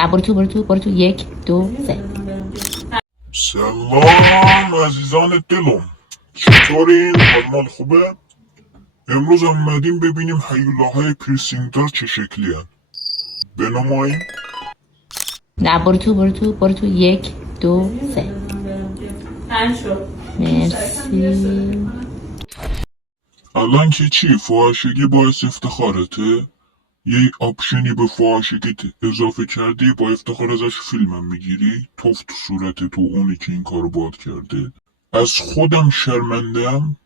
نه برو تو 1 2 3. سلام عزیزان دلم، چطورین؟ حال خوبه؟ امروز اومدیم ببینیم هیولاهای پیرسینگ دار چه شکلی هن. بنماییم. نه برو تو 1 2 3. مرسی. الان که چی؟ فاحشگی باعث افتخارته؟ یه آپشنی به فاحشگیت اضافه کردی، با افتخار ازش فیلمم میگیری؟ توف تو صورت تو اونی که این کارو باد کرده. از خودم شرمندم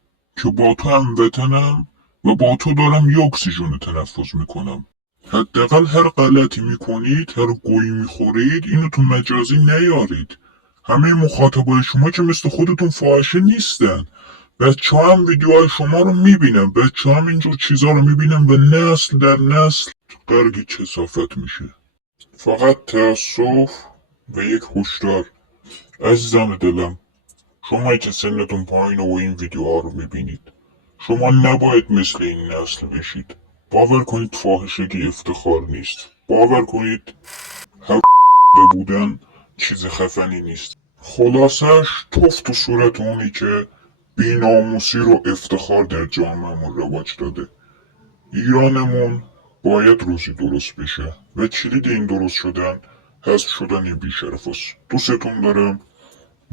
که با تو هموطنم و با تو دارم یه اکسیژن تنفس میکنم. حداقل هر غلطی میکنید، هر گویی میخورید، اینو تو مجازی نیارید. همه مخاطبای شما که مثل خودتون فاحشه نیستن. بچه هم ویدیوهای شما رو میبینن، بچه هم اینجور چیزا رو میبینن و نسل در نسل غرق کثافت میشه. فقط تأسف و یک هشدار عزیزان دلم، شما که سنتون پایینه و این ویدیوها رو میبینید، شما نباید مثل این نسل بشید. باور کنید فاحشگی افتخار نیست. باور کنید هر بودن چیز خفنی نیست. خلاصش توف تو صورت اونی که بیناموسی رو افتخار در جامعهمون رواج داده. ایرانمون باید روزی درست بشه و کلید این درست شدن حذف شدن این بیشرفاست. دوستتون دارم.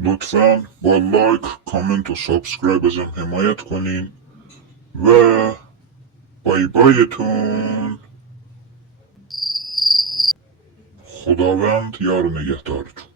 لطفا با لایک، کامنت و سابسکرایب ازم حمایت کنین و بای بایتون. خداوند یار و نگهدارتون.